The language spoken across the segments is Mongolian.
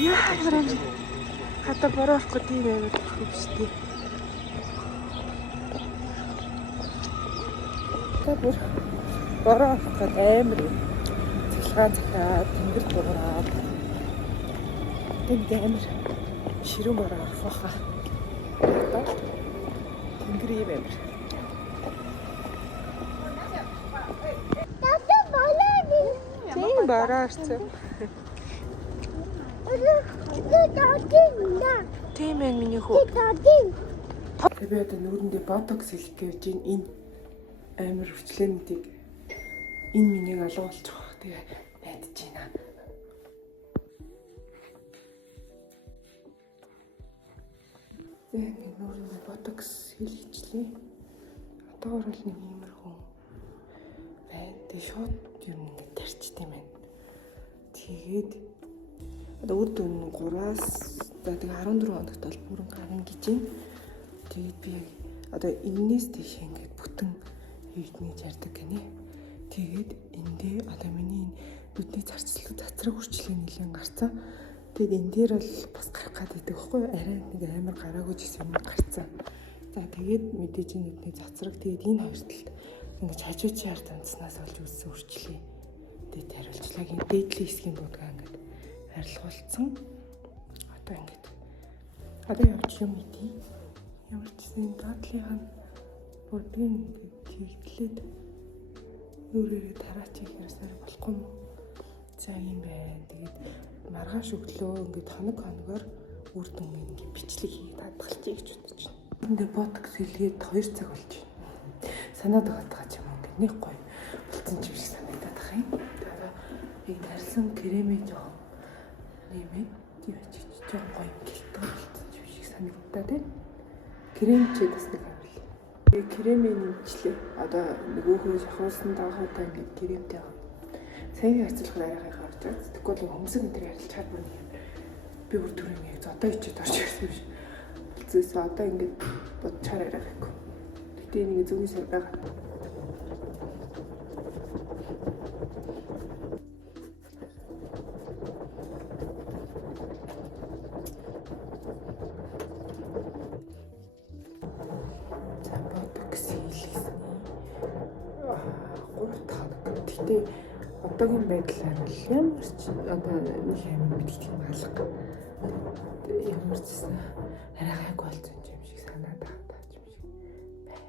Яагаад юм хата борохгүй тийм байгаад байхгүй биш тий. Та бүр борох гээд амар цалгаан цахаад тэнгэр дуураад тэнд амар ширүүн бороо авах. Одоо тэнгэр юм амар. Тийм борооч. Тийм ээ миний хүү. Би одоо нүрэндээ ботокс хийх гэж энэ амар өвчлөөнүүдийг энэ минийг олгуулчих واخ. Тэгээ найдаж байна. Яг нүрэндээ ботокс хийлгэжлээ. Одоогор бол нэг иймэрхүү байна. Тэгээ шууд ер нь ингэ тарчтай байна. Тэгээд одоо үр дүн 3-аас тэгээ 14 хоногт бол бүрэн гарна гэж байна. Тэгээд би яг одоо энэс тийш ингээд бүтэн хийдний жардаг гинэ. Тэгээд эндээ одоо миний нүдний цацраг хүрчлэн нэлээд гарцсан. Тэгээд энэ дээр бол бас гарах гэдэг байхгүй арай нэг амар гараагүй ч гэсэн юм гарцсан. За тэгээд мэдээж нүдний цацраг тэгээд энэ хоёр талд ингээд хажуучийн ард амтснаас олж үзсэн үрчлээ. Тэгээд хариулчлаа гин дээдлийн хэсгийн будгаа ингээд харилцуулсан. Одоо ингээд одоо явж юм идий. Ямар ч юм дадлынхаа будгийн хийгдлээд нүрээрээ тараач хийхээрсээр болохгүй юм. За юм байна. Тэгээд маргааш өглөө ингээд хоногоор үр дүн ингээд бичлэг хийгээд хадгалчих гэж бодож байна. Эндээ ботокс хийлгээд 2 цаг болж байна. Санаад байгаа юм ингээд нэг гоё болцсон юм шиг санагдаад байгаа юм. Тэгээд яг тарьсан кремээ жоохон нэмээд тийм ч жоохон гоё гэлтөө болцсон юм шиг санагдаад байна. Крем ч бас нэг авъя. Тэгээ кремээ нэмчлээ. Одоо нөгөөхөө шахуулсан даахуудаа ингээд кремтэй байгаа. Сайн харьцуулахаар арай гарч байгаа. Тэгвэл хөмсөг энэ ярилцахаар бүр би бүр түрүүн яг одоо ичээд орж ирсэн юм шиг. Зүгээс одоо ингээд бодчаар арай гайгүй. Гэтэ нэг зөвний сар байгаа. Гэтэ одоогийн байдлаар бол ямар ч одоо нэг амар мэдээлэл алга. Ямар ч арай гайгүй болсон юм шиг санаад байгаа юм шиг байна.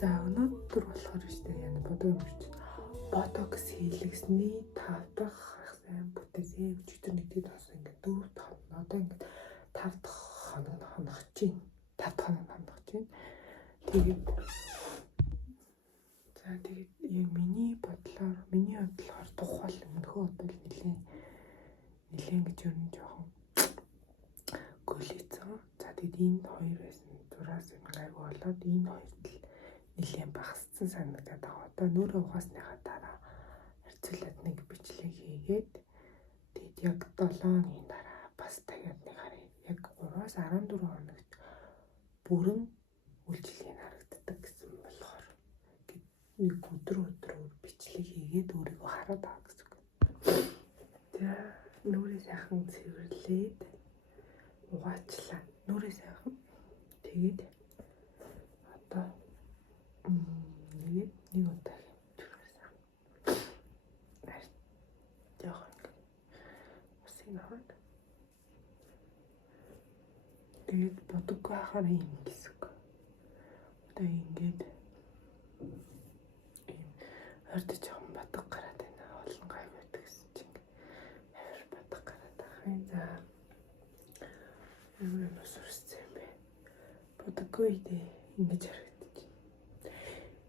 За өнөөдөр болохоор штэ яа бодоо юмч ботокс хийлгэсний 5 дахь сайн бүтээсэн өчигдөр нэгдээд бас ингээд 4 дахь одоо ингээд 5 дахь хоног чинь 5 дахь хоног хоног чинь тэгээд за тэгээд яг миний бодлоор тухайл өмнөхөө бодвол нэлээд гэж ер нь жоохон гөлийцэн. За тэгээд энэ хоёр байсан дураас юм гайгүй болоод энэ хоёр тал нэлээд багассан санагдаад байгаа. Одоо нүрээ угаасныхаа дараа харьцуулаад нэг бичлэг хийгээд тэгээд яг 7 хоногийн дараа бас дахиад нэг харъя. Яг 3-аас 14 хоногт бүрэн үйлчлэгийг харагддаг гэсэн болохоор нэг өдрөөр бичлэг хийгээд өөрийгөө хараад байгаа гэсэн үг. За нүрээ сайхан цэвэрлээд угаачлаа. Нүрээ сайхан тэгээд одоо нэг удаа түрээсэн. Яагаад үсийн хаваад тэгээд бодоггүй хахаар юм гэсэн үг. Одоо ингээд ийм ордож байгаа батг гараад байна. бодоггүй дээ. Ингэж харагдаж.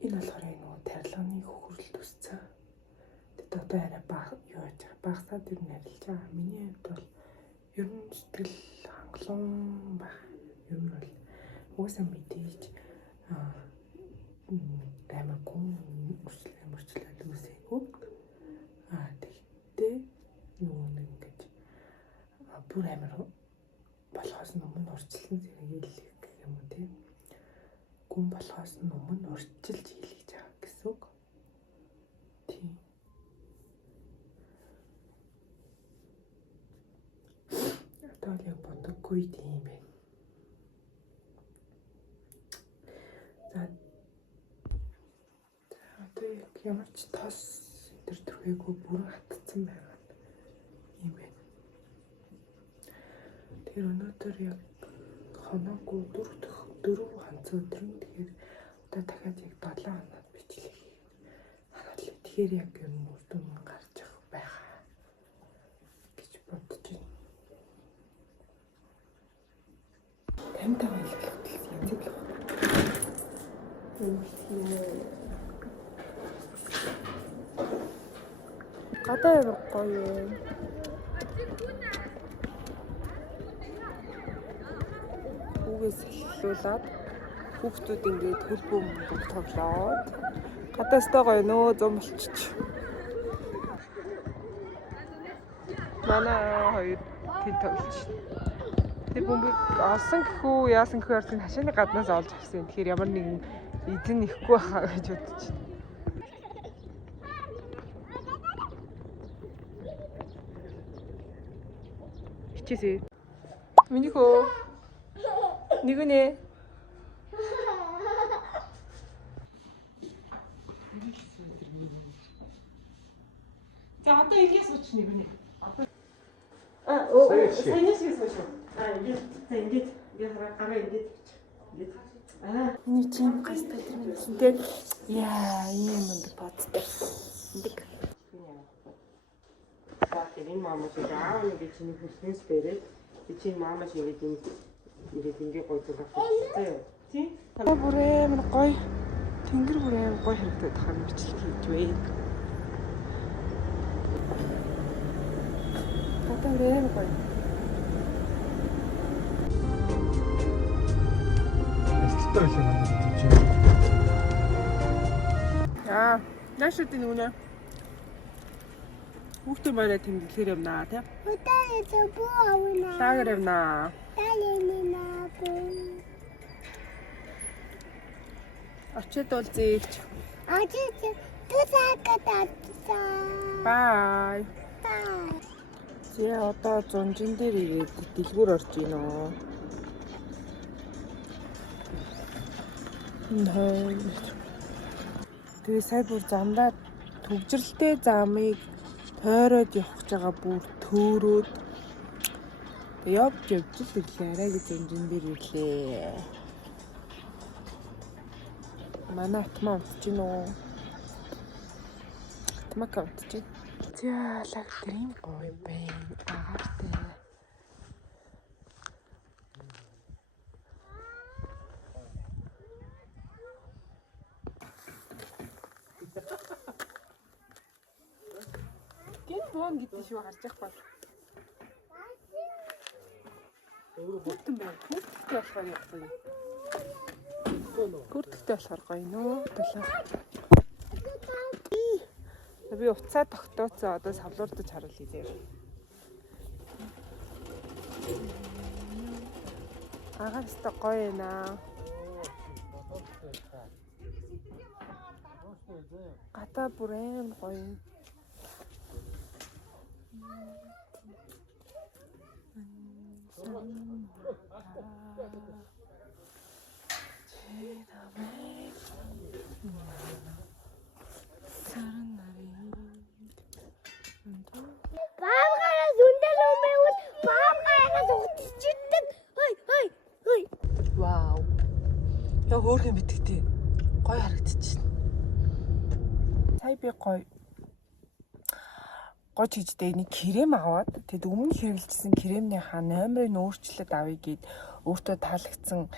Энэ болохоор нөгөө тарилганы хөхрөл төсцөө. Тэгээд одоо арай юу яаж багасаад ер нь арилж байгаа. Миний хувьд бол ер нь сэтгэл хангалуун баг. Ер нь бол уусаа мэдээж амар гүн мөрчлөл үсэйгүү. Тэгтээ нөгөө нэг ингэж бүр амар болохоос өмнө урьдчилсан зэрэглэх гэх юм уу тийм. Гүн болохоос өмнө урьдчилж хийлгэж байгаа гэсэн үг. Тийм. Одоо яг бодоггүй тийм байна. За одоо яг ямар ч тос энэ төрхөйгүй бүрэн хатцсан байгаа юм байна. Тэр өнөөдөр яг хоноогүй 4 ганц өдөр нь тэгэхээр одоо дахиад яг 7 хоноод бичлэг хараалаа. Тэгэхээр яг юм үр дүн гарч байгаа гэж бодож байна. Тамтай байлгалт янзыг л байна. Гадаа гоё юм. Үгээс хэллүүлээд хүүхдүүд ингээд хөлбөм бүгд тоглоод гадаастай гоё нөө зам болчих. Манай хоёр тэнд тоглож байна. Тэр бөмбөг олсон гэхүү яасан гэхээр тийм хашааны гаднаас олж авсан. Тэгэхээр ямар нэгэн эзэн ихгүй хаа гэж бодож байна. Хичээсэй. Миний хөө. Нэг нэ. За одоо ингээс сууч нэг нэ. Саяны шиг сууч. Ингээд за ингээд гараа ингээд. Миний чинь гастай тэр мэдсэн те. Яа, ийм юм бодтой. Ингээд. Энэ мама шиг аав нэг чиний хүснээс бэрээд чинь мама шиг ийм ирээд ингээ гоё зүйл авчихсан. Тийм. Бүр амар гоё. Тэнгэр бүр амар гоё харагдаад хаа бичлэг хийж вэ. Гадаа бүр амар гоё. Эсттэй юм байна гэж. Наашид энэ үнэ. Хүүхдээ мараа тэмдэглэр явнаа тий. Хөтөлөө буу авна. Лагер явнаа. Талинаа буу. Очид бол зээгч. Ажиж тусаагаад атсан. Бай. Бай. Зэ одоо зунжин дээр ирээд дэлгүүр орж ийн оо. Тэгээ сая бүр замдаа төгжрэлтэй замыг тойроод явах гэж байгаа бүр төөрөөд явж л ирлээ. Арай гэж зунжин дээр ирлээ. Манай атмаа утж гин үү? Атмаа утж гин. За лаг тэр юм гоё байна. Агаартай. Гин боон гэдэг шүү харж явах бол. Бүтэн байна. Хүртэлтэй болохоор яг гоё. Хүртэлтэй болохоор гоё нөө. Би уцаа тогтооцоо одоо савлуурдаж харуулъя заяа. Агаартай гоё байна. Гадаа бүр амар гоё. Баамгаараа зүндэл өмөөл баамгаараа утчихдаг. Хой. Вау. Яг хөөрхөн битгтэй. Гоё харагдчихэв. Сая би гоё чижтэй нэг крем аваад тэгэд өмнө хэрэглэжсэн кремнийхаа номерыг өөрчлөөд авъя гэд өөртөө таалагдсан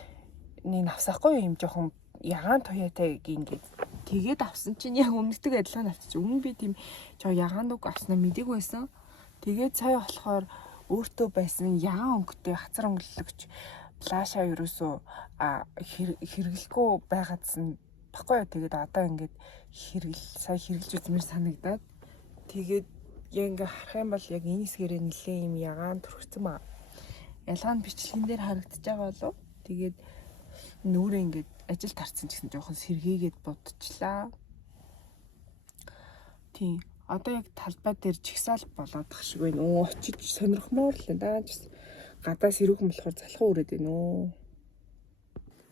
авсахгүй юм жоохон ягаан туяатай ингээд тэгээд авсан чинь яг өмнөдөө адилхан авчих. Өмнө би тийм ягаан үг авснаа мдэггүй байсан. Тэгээд сая болохоор өөртөө байсан ягаан өнгөтэй хацар өнгөлөгч плаша ерөөсөө хэрэглэхгүй байгаадсан баггүй. Тэгээд одоо ингээд сая хэрэглэж үзмээр санагдаад тэгээд яг ингээ харах юм бол яг энэ хэсгэрээ нэлээ юм ягаан төрчихсөн ба. Ялгаа нь бичлэгэн дээр харагдаж байгаа болов. Тэгээд нүрээ ингээд ажил тарцсан гэсэн жоохон сэргээгээд будчихлаа. Тийм. Одоо яг талбай дээр чигсаал болоод тах шиг байна. Очиж сонирхмоор л да. Гадаас ирүүхэн болохоор залхуу өрөөд байна уу.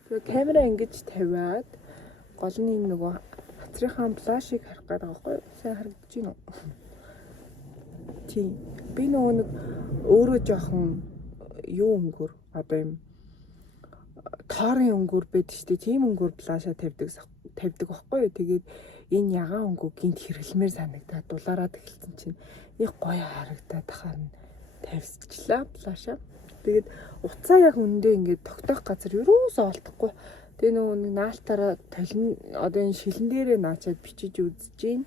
Тэгээд камера ингэж тавиад гол нь нөгөө хацрынхаа флашыг харах гэдэг байхгүй юу? Сайн харагдаж байна уу? Тийм. Би нөгөө нэг өөрөө жоохон юу өнгөөр одоо юм тоорын өнгөөр байдаг шүү дээ. Тийм өнгөөр флаша тавьдаг байхгүй юу? Тэгээд энэ ягаан өнгөө гинт хэрэглэмээр санагдаад дулаараад эхэлсэн чинь их гоё харагдаад хахаар тавьсчлаа флаша. Тэгээд уцаа яг үндэ ингээд тогтоох газар юусоо олдохгүй. Тэгээ нөгөө нэг наалтаараа толин одоо энэ шилэн дээрээ наачаад бичиж үзэж гин.